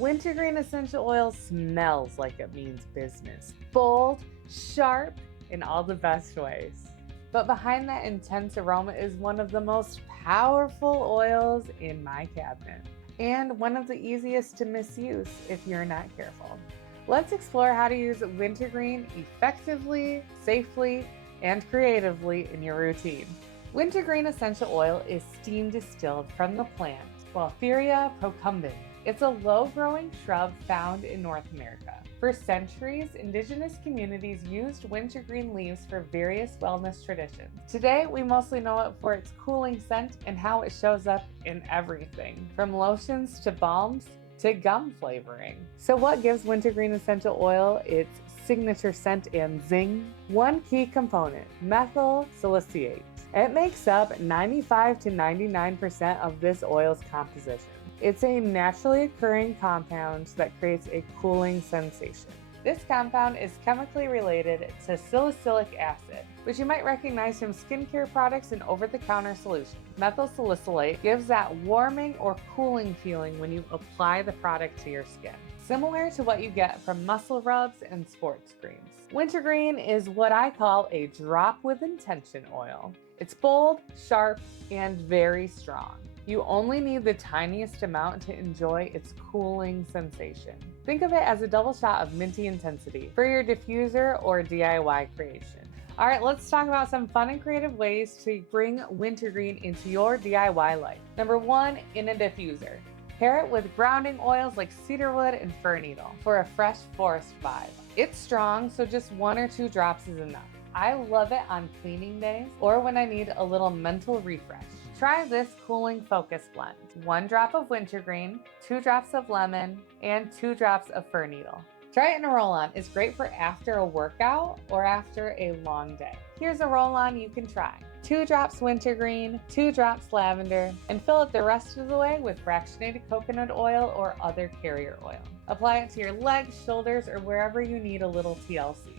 Wintergreen Essential Oil smells like it means business. Bold, sharp, in all the best ways. But behind that intense aroma is one of the most powerful oils in my cabinet, and one of the easiest to misuse if you're not careful. Let's explore how to use wintergreen effectively, safely, and creatively in your routine. Wintergreen essential oil is steam distilled from the plant Gualtheria procumbens. It's a low-growing shrub found in North America. For centuries, indigenous communities used wintergreen leaves for various wellness traditions. Today, we mostly know it for its cooling scent and how it shows up in everything, from lotions to balms to gum flavoring. So what gives wintergreen essential oil its signature scent and zing? One key component, methyl salicylate. It makes up 95 to 99% of this oil's composition. It's a naturally occurring compound that creates a cooling sensation. This compound is chemically related to salicylic acid, which you might recognize from skincare products and over-the-counter solutions. Methyl salicylate gives that warming or cooling feeling when you apply the product to your skin, similar to what you get from muscle rubs and sports creams. Wintergreen is what I call a drop with intention oil. It's bold, sharp, and very strong. You only need the tiniest amount to enjoy its cooling sensation. Think of it as a double shot of minty intensity for your diffuser or DIY creation. All right, let's talk about some fun and creative ways to bring wintergreen into your DIY life. Number one, in a diffuser. Pair it with grounding oils like cedarwood and fir needle for a fresh forest vibe. It's strong, so just 1 or 2 drops is enough. I love it on cleaning days or when I need a little mental refresh. Try this cooling focus blend. 1 drop of wintergreen, 2 drops of lemon, and 2 drops of fir needle. Try it in a roll-on. It's great for after a workout or after a long day. Here's a roll-on you can try. 2 drops wintergreen, 2 drops lavender, and fill it the rest of the way with fractionated coconut oil or other carrier oil. Apply it to your legs, shoulders, or wherever you need a little TLC.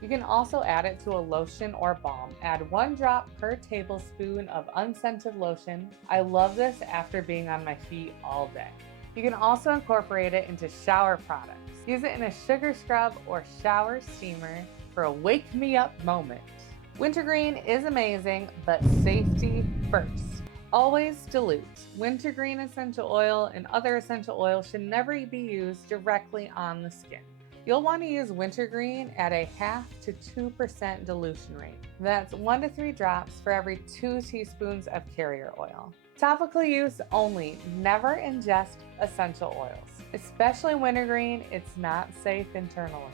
You can also add it to a lotion or balm. Add 1 drop per tablespoon of unscented lotion. I love this after being on my feet all day. You can also incorporate it into shower products. Use it in a sugar scrub or shower steamer for a wake me up moment. Wintergreen is amazing, but safety first. Always dilute. Wintergreen essential oil and other essential oils should never be used directly on the skin. You'll want to use wintergreen at a 0.5 to 2% dilution rate. That's 1 to 3 drops for every 2 teaspoons of carrier oil. Topical use only. Never ingest essential oils. Especially wintergreen, it's not safe internally.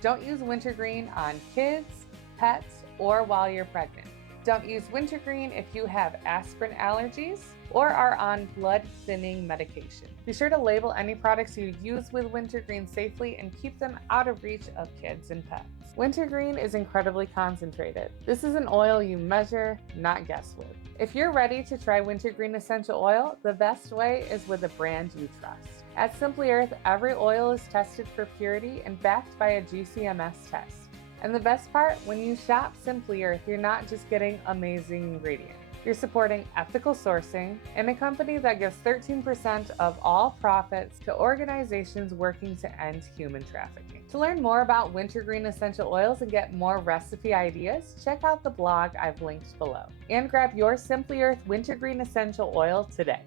Don't use wintergreen on kids, pets, or while you're pregnant. Don't use wintergreen if you have aspirin allergies or are on blood thinning medication. Be sure to label any products you use with wintergreen safely and keep them out of reach of kids and pets. Wintergreen is incredibly concentrated. This is an oil you measure, not guess with. If you're ready to try wintergreen essential oil, the best way is with a brand you trust. At Simply Earth, every oil is tested for purity and backed by a GCMS test. And the best part, when you shop Simply Earth, you're not just getting amazing ingredients. You're supporting ethical sourcing and a company that gives 13% of all profits to organizations working to end human trafficking. To learn more about wintergreen essential oils and get more recipe ideas, check out the blog I've linked below. And grab your Simply Earth wintergreen essential oil today.